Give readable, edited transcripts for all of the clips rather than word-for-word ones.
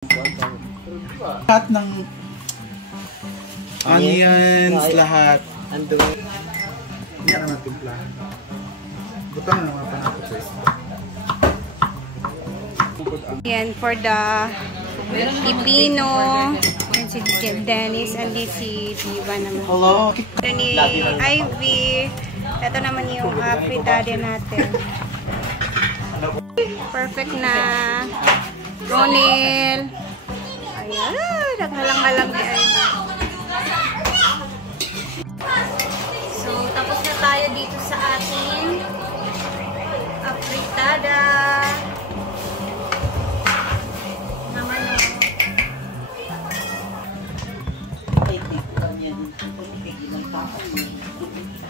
Lahat ng onions, lahat. Andun. Hindi naman timpla. Butang na naman panapos sa isa. Yan, for the pipino. And si Dennis, and si Diva naman. Hello. Ito ni Ivy. Ito naman yung fritade natin. Perfect na. Ronil. Ayan, naghalang-halang ni Ivy. So, tapos na tayo dito sa ating fritada. Naman o.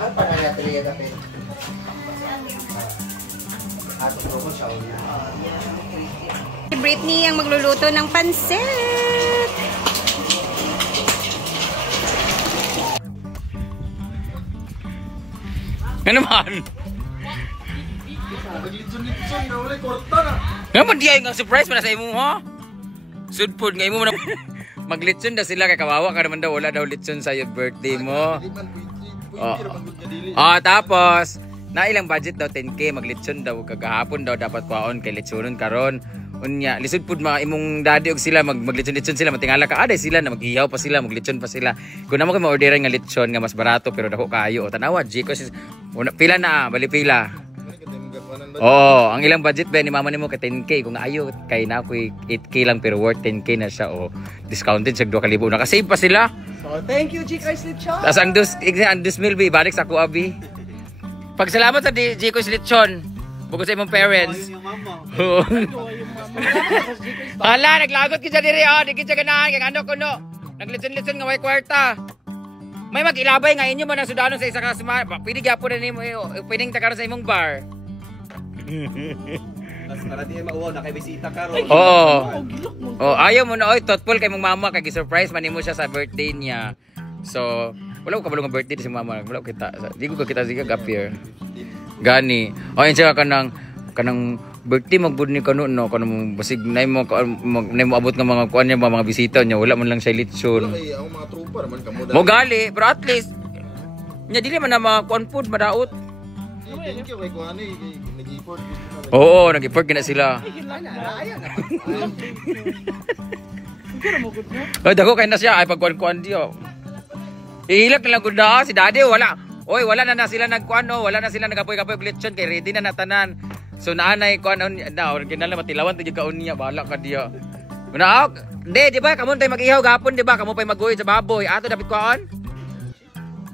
Ano pa na natin yung kapit? Ato ko siya niya. Si Britney ang magluluto ng pansit. Ano man? Naglitson-litson na wala korta na. Nga man diya yung surprise mo na sa imo ha? Sudpod nga imo na maglitson na sila kay kawawa ka naman daw wala daw litson sa your birthday mo. Tapos na ilang budget daw 10k maglitson daw kagahapon daw dapat kuhaon kay litsonon karon. Unya lisod pud mga imong daddy og sila maglitson-litson sila matingala ka aday sila na mag-ihaw pa sila maglitson pa sila. Kung namo kay ma-orderan nga litson nga mas barato pero dako kaayo o tanawa Gcash pila na bali pila. Oh, ang ilang budget ba ni mama nimo kay 10k kung ayo kay na koy 8k lang pero worth 10k na siya o discounted sa 2,000 na kasi pa sila. So, thank you, Gcash Lechon. Tas ang dus mil bi balik sa ako abi. Pagsalamat sa Gcash Lechon. Bukod sa imong parents. Hala, naglagot kita diri oh, di kita ganahan kay ano kuno. Naglitson-litson nga way kwarta. May mag-ilabay nga inyo man ang sudanon sa isa ka suma. Pwede gyapon na nimo pwedeng takaron sa imong bar. Tas para di mauwaw na kay bisita karon. Oo. Oh, ayaw mo na oy, thoughtful kay mong mama kay gi-surprise man nimo siya sa birthday niya. So, wala ko kabalo nga birthday si mama. Wala ko kita. Di ko kita sigag appear. Gani. O yun siya kanang birthday magbud ni kanu no kanang basig nay mo abot nga mga kuan niya mga bisita niya wala man lang siya litson. Wala kay ang mga tropa naman kamo. Mo gali, pero at least nya dili man na mga kuan food madaot. Thank you kay kuan nag-effort. Oo, nag-effort gina sila. Ay dako kay na siya ay pagkuan-kuan diyo. Ihilak na lang gud na si daddy wala. Oy, wala na sila nagkuano, wala na sila nagapoy-kapoy glitson kay ready na natanan. So naanay kuan na original na matilawan to kaon niya bala ka diya. Una, di ba kamo tay mag-ihaw gapon di ba? Kamo pay mag-uy sa baboy. Ato dapat kuan?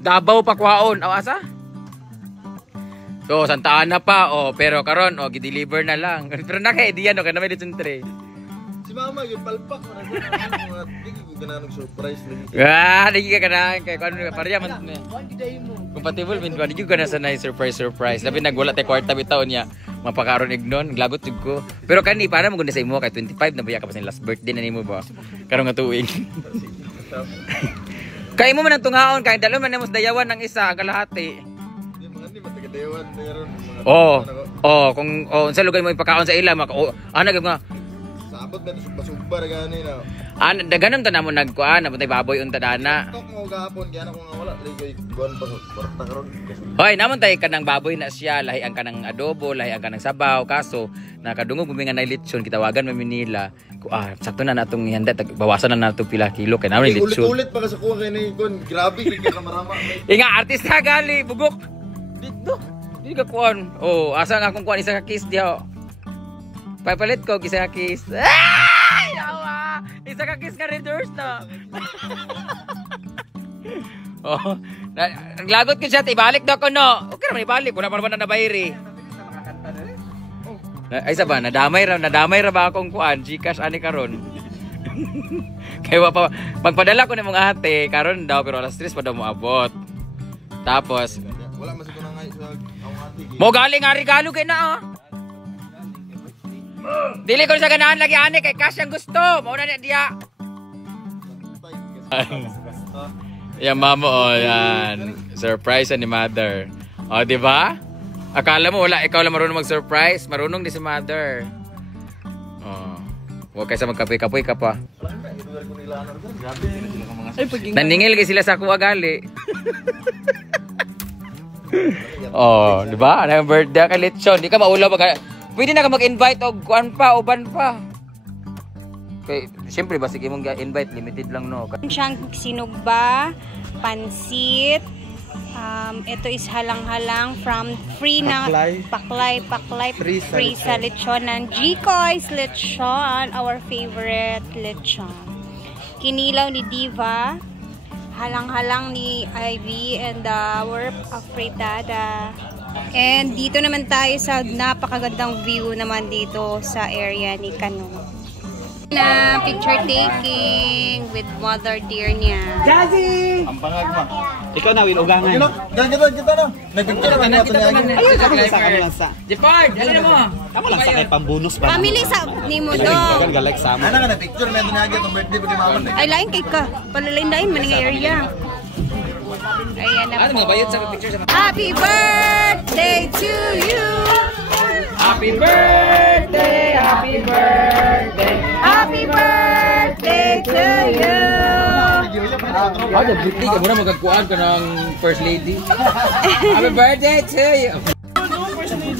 Dabaw pa kuaon. Aw asa? So Santa Ana pa pero karon gi-deliver na lang. Pero na kay diyan kay na may litson tray. Si mama yung palpak mo na di ko gananog surprise lagi. Di ka ganahan kay kuan pareha man. Compatible min di ko na sanay surprise. Labi nagwala tay kwarta bitaw niya. Mapakaron ignon, glagot jud ko. Pero kani para mo gud sa imo kay 25 na baya ka pa sa last birthday na nimo ba? Karon nga tuig. Kay mo man ang tungaon kay dalo man nimo dayawan ng isa kalahati. Di mga ni matagadewan meron. Kung unsa lugar mo ipakaon sa ila ana nga sabot na sumba gani na. Ganun ta namo nagkuan na baboy unta dana. Tok mo gahapon kaya ko nga wala kay kuan pa kwarta karon. Hoy, namon tay kanang baboy na siya, lahi ang kanang adobo, lahi ang kanang sabaw, kaso nakadungog bumi nga na litson kitawagan mo Manila. Sakto na natong ihanda bawasan na nato pila kilo kay namon litson. Ulit pa sa kuha kay ni kuan, grabe kay kamarama. Inga artista gali, bugok. Dito. Di ka kuan. Asa nga akong kuan isa ka kiss diha. Papalit ko isa ka kiss. Ay, yawa. Isa ka kiss ka reverse na. Naglagot ko siya, ibalik daw ko no. Okay naman ibalik, wala pa naman na nabayri. Ay saba, nadamay ra ba akong kuan, Gcash ani karon. Kaya pa magpadala ko ni mga ate karon daw pero alas 3 pa daw mo abot. Tapos wala masiguro na ngay sa akong ate. Mo galing nga regalo kay na Dili ko sa ganahan lagi ani kay cash ang gusto. Mao na diya. Yan mama yan. Surprise ni mother. Di ba? Akala mo wala ikaw lang marunong mag-surprise, marunong din si mother. Huwag kaysa magkapoy-kapoy ka pa. Naningil kayo sila sa kuha gali. Oh, di ba? Ang birthday ka lechon. Di ka maulaw. Pwede na ka mag-invite o kuan pa, uban pa. Okay, siyempre ba sige mong invite, limited lang no. Siyang sinugba, pansit. Ito is halang-halang from free na paklay, free sa lechon ng Jikoy's Lechon, our favorite lechon. Kinilaw ni Diva, halang-halang ni Ivy, and our fritada. And dito naman tayo sa napakagandang view naman dito sa area ni Kano. Na picture taking with mother dear niya. Jazzy! Ang bangag mo. Ikaw na, Will, ugangan. Kita na. Nag-picture naman natin niya. Ayun, sa kami lang sa. Jepard, dali mo. Kamu lang sa kay pambonus ba? Family sa ni mo do. Kan galak sa mo. Ano nga na-picture natin niya itong birthday po ni Mama. Ay lain kay ka. Palalain-lain man nga area. Ayan na Ano po. mga bayad sa picture sa Happy birthday to you. Happy birthday, happy birthday. Happy birthday to you. Oh, nag-beauty ka muna magagkuhan ka ng first lady. Happy birthday to you.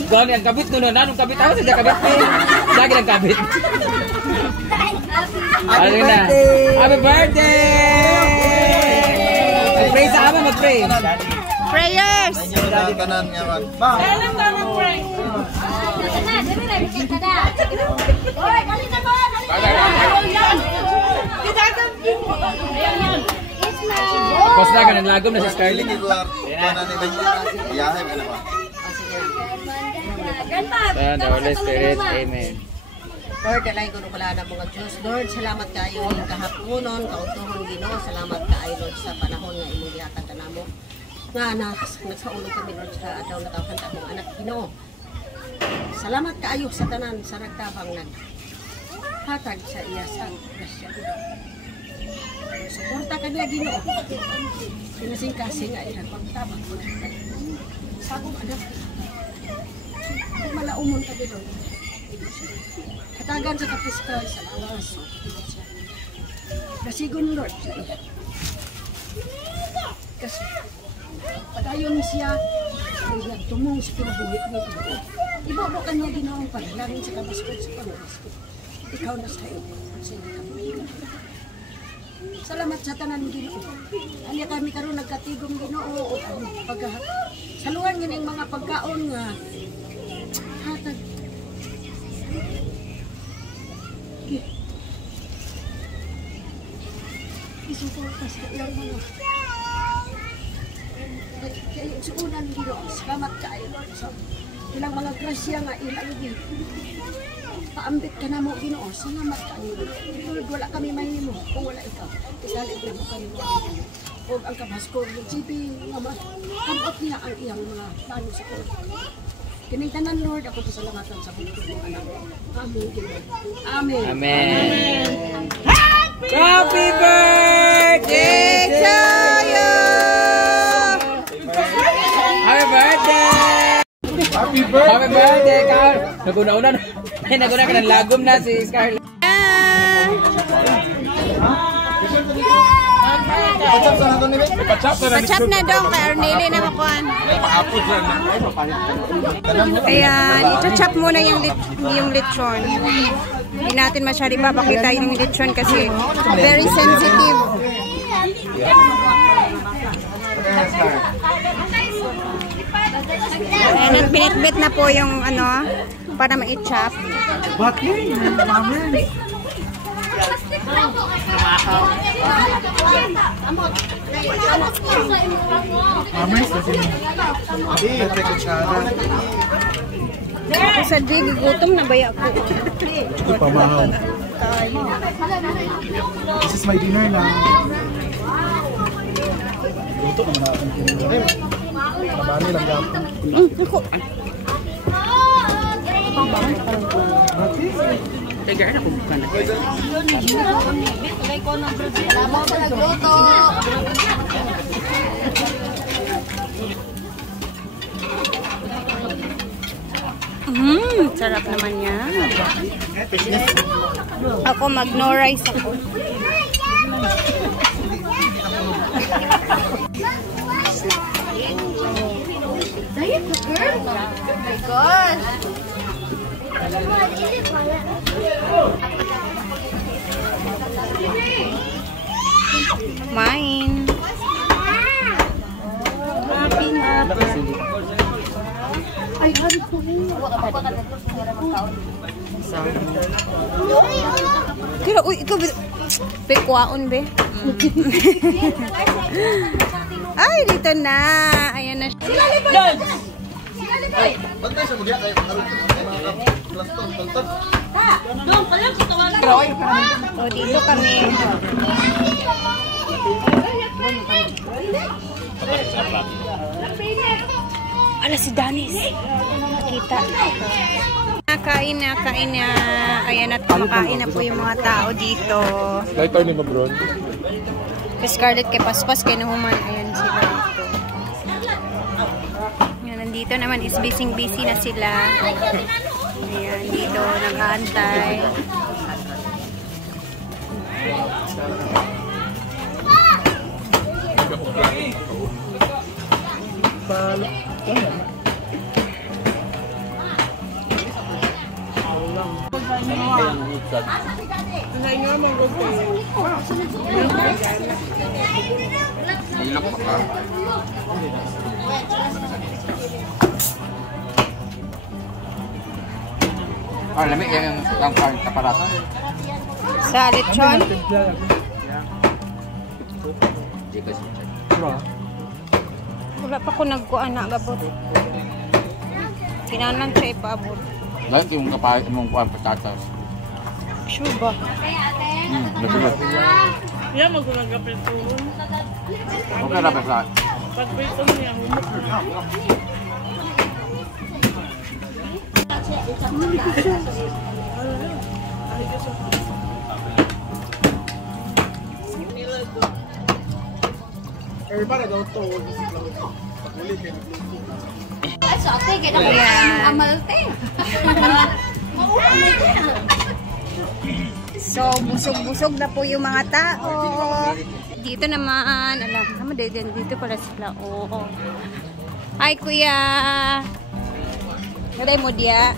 Gani ang kabit no, nanong kabit ako sa kabit eh. Lagi lang kabit. Happy birthday. Happy birthday. Mag-pray sa ama, mag-pray. Prayers. Kanan nga man. Ma! Tapos na ka ng lagom na si Scarlett. Son, the Holy Spirit, amen. Lord, dalay ko pala ng mga Diyos. Lord, salamat kayo yung kahaponon, kautuhon Ginoo. Salamat kayo, Lord, sa panahon nga imong gihatag kanamo. Nga nagsaulog kami, Lord, sa adaw na tawhan ta mong anak Ginoo. Salamat kayo sa tanan sa nagtabang hatag sa iya sa grasya. Suporta ka niya Ginoo. Sinasing-kasing nga ilang pagtabang. Sa akong anak. Kung malaumon ka dito. Katagan sa kapiskal sa lawas. Kasigon Lord. Kasi padayon siya nagtumong sa kinabuhi niya. Ibobo ka niya ginaong panalangin sa kabaskod sa pangalaskod. Ikaw na sa iyo. Salamat sa tanan Ginoo. Ani kami karon nagkatigom Ginoo saluhan ngin mga pagkaon nga hatag isuporta sa iyang mga kaya suunan Ginoo. Salamat kayo Lord sa ilang mga grasya nga ilang paambit ka na mo Ginoo. Salamat kayo Lord. Wala kami mahimo kung wala ikaw. Isalit mo kami mo o ang kabaskor ng GP nga kamot niya ang iyang mga plano sa ko. Kining tanan Lord, ako pasalamatan sa buong ng anak. Amen Ginoo. Amen. Amen. Happy birthday to you! Happy birthday! Happy birthday! Happy birthday, Carl! Naguna-una na. Naguna ka ng lagom na si Scarlett. Pachap na dong kay Arneli na makuan. Kaya i-chop muna yung lechon. Hindi natin masyari papakita yung lechon kasi very sensitive. Ayan, pinitbit na po yung ano para ma-chop. Bakit? Mami! Mami, kasi ate kutsara. Ako sa dig, gutom na baya ko. Ito pa mahal. This is my dinner lang. Luto naman natin dinner. Mami lang yapon. Ako. Tigar na kung bukan na. Sarap naman yan. Ako mag-no rice ako. Diet ka, girl? Oh my gosh. Mine. Ay, hari ko. Kira, uy, ikaw, be, kuwaon, be. Ay, dito na. Ayan na siya. O, dito kami. Ala, si Danis. Nakita. Kain na. Ayan at kumakain na po yung mga tao dito. Lighter ni Mabron. Kay Scarlett, kay Paspas, kay Nahuman. Ayan sila dito. Ayan, nandito naman is busy na sila. Ayan, dito, nag-aantay. Ilok pa ka. Lamig yan yung kaparat. Sa lechon. Wala pa ko nagkuhan na gabot. Kinanan siya ipaabot. Lahat yung kapalit mong kuhan patatas. Sure ba? Nasunod. Yan, magulagapit po. Okay na ba sa? Pagprito niya, humok na. Everybody daw to. Ay, so ate, kaya naman Ayan. amalte. So, busog-busog na po yung mga tao. Dito naman, dito pala sila. Oo. Hi, kuya. Gaday mo dia.